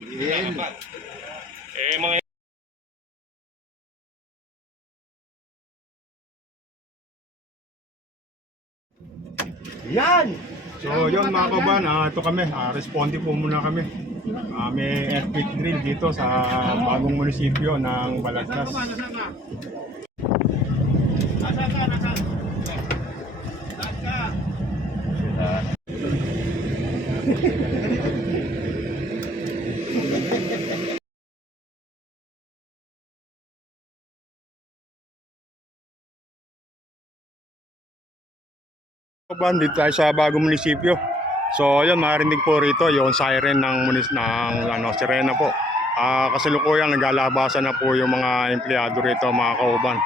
Yan. Mga Yan. So yun mga kaban, ito kami, responde po muna kami. May earthquake drill dito sa bagong munisipyo ng Balagtas. Kaban, dito tayo sa bagong munisipyo. So ayun, marinig po rito yung siren ng sirena po. Kasalukuyan naglalabasan na po yung mga empleyado rito mga kauban.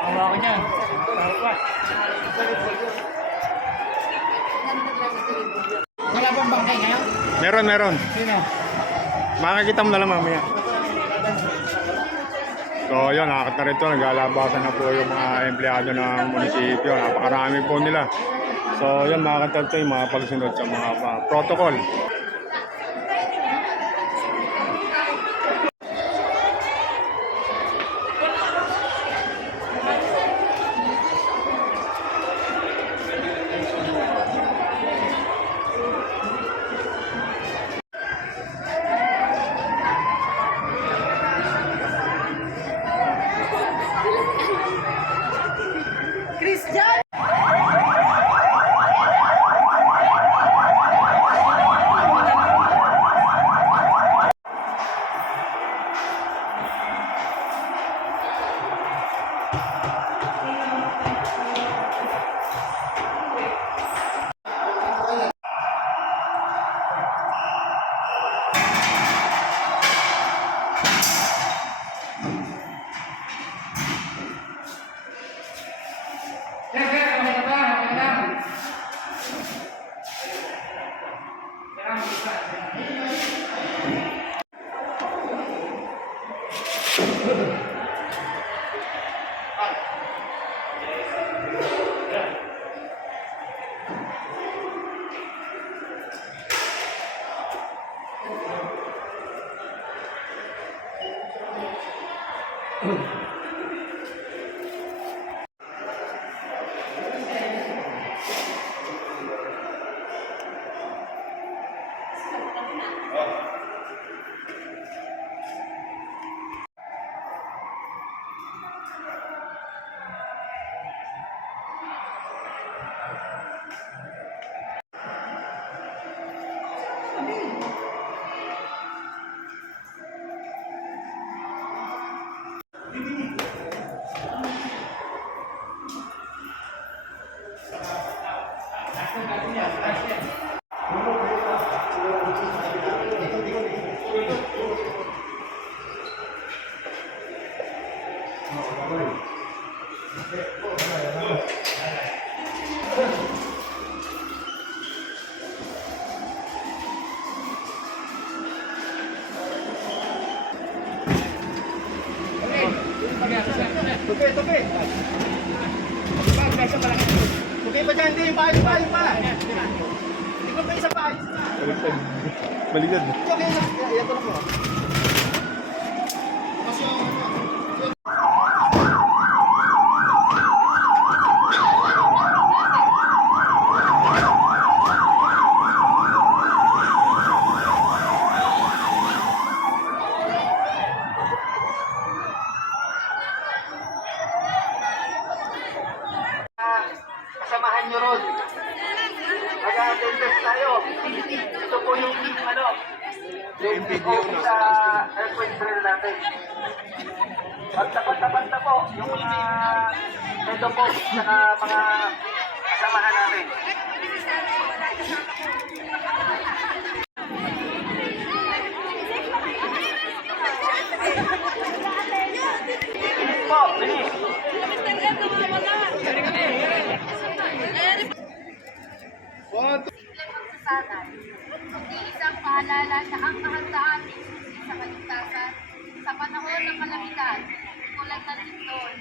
Hawa ko niyan. Wala bang bangkay ngayon? Meron. Sino? Makikita mo na lang mamaya. So yun, nakakit na rito, naglalabasan na po yung mga empleyado ng munisipyo. Napakarami po nila. So yun, makakita yung mga pagsunod sa mga protocol. Tupi. Tupi pa dyan, hindi. Pa. Hindi ko pa isa pa. Baligtad. Okay, yan ko na po. Kasamahan nyo ron. Mag-attendance tayo. Ito po yung yung video sa earthquake drill natin. Pagtapat na po yung mga ito po saka mga kasamahan natin. Bilis po, bilis. Isang paalala na ang kahandaan komunidad. Tulad ng lindol.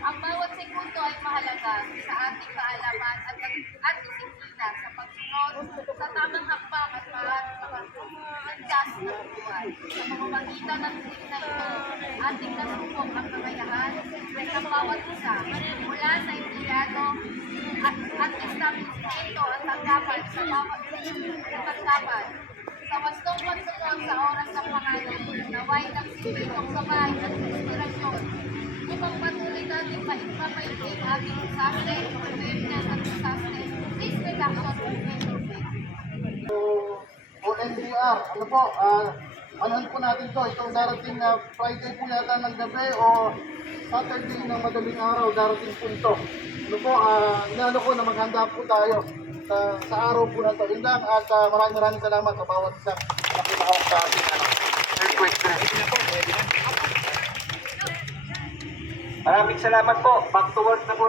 Ang bawat segundo ay mahalaga sa ating kaalaman at disiplina sa pagsunod sa tamang hakbang at maaaring makapagdas ng buhay. Sa pamamagitan ng tuwing na ito, ating nasubok ang kakayahan ng bawat isa mula sa empleyado at establishmento at tanggapan sa bawat tanggapan. Sa wastong pagsunod sa oras ng pangalan, naway nagsilbi itong gabay at inspirasyon upang patuloy natin maipapaiging ating disaster, preparedness at disaster risk reduction movement. O NDR, ano po, anuhan po natin to, itong darating na Friday po yata ng gabi o Saturday ng madaling araw, darating po ito. Ano po, inano ko na maghanda po tayo sa araw po na ito. Yun lang, at maraming salamat sa bawat isang nakikahawak sa ating earthquake drill. Maraming salamat po. Back to work na po.